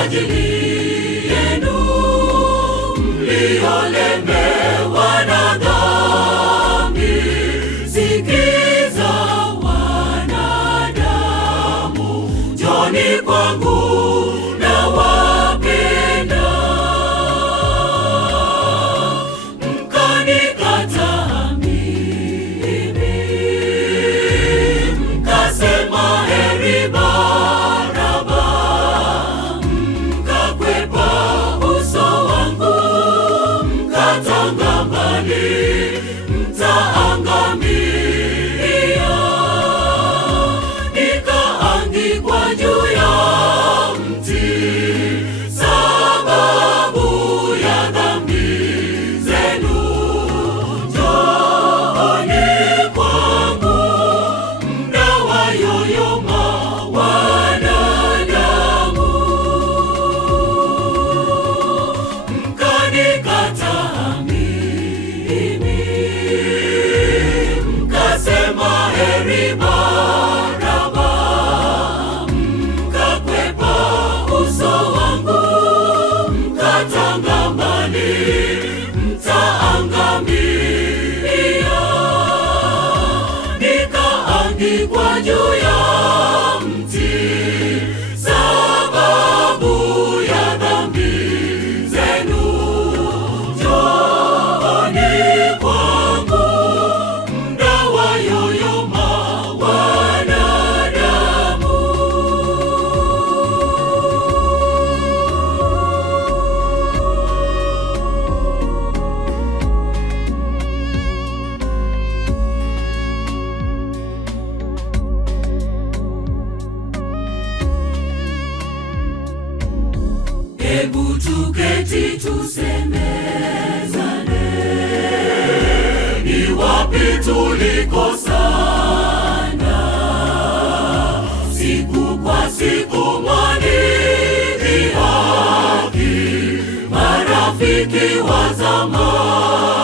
ajili yenu mliolemewa na dhambi. Sikiza wanadamu, njooni kwangu nawapenda. Mkanikataa mimi, mkasema heri Baraba, mkakwepa uso wangu, mkatanga mbali, mtaangamia. Nikaangikwa juu ya mti sababu ya dhambi zenu. Njooni kwangu mnaoyoyoma wanadamu. Mkanikataa mimi, mkasema heri Baraba, mkakwepa uso wangu, mkatanga mbali, mtaangamia. Nikaangikwa juu ya mti sababu ya dhambi zenu. Njooni kwangu mnaoyoyoma wanadamu. Hebu tuketi tusemezane, ni wapi tulikosana? Siku kwa siku mwanidhihaki, marafiki wa zamani.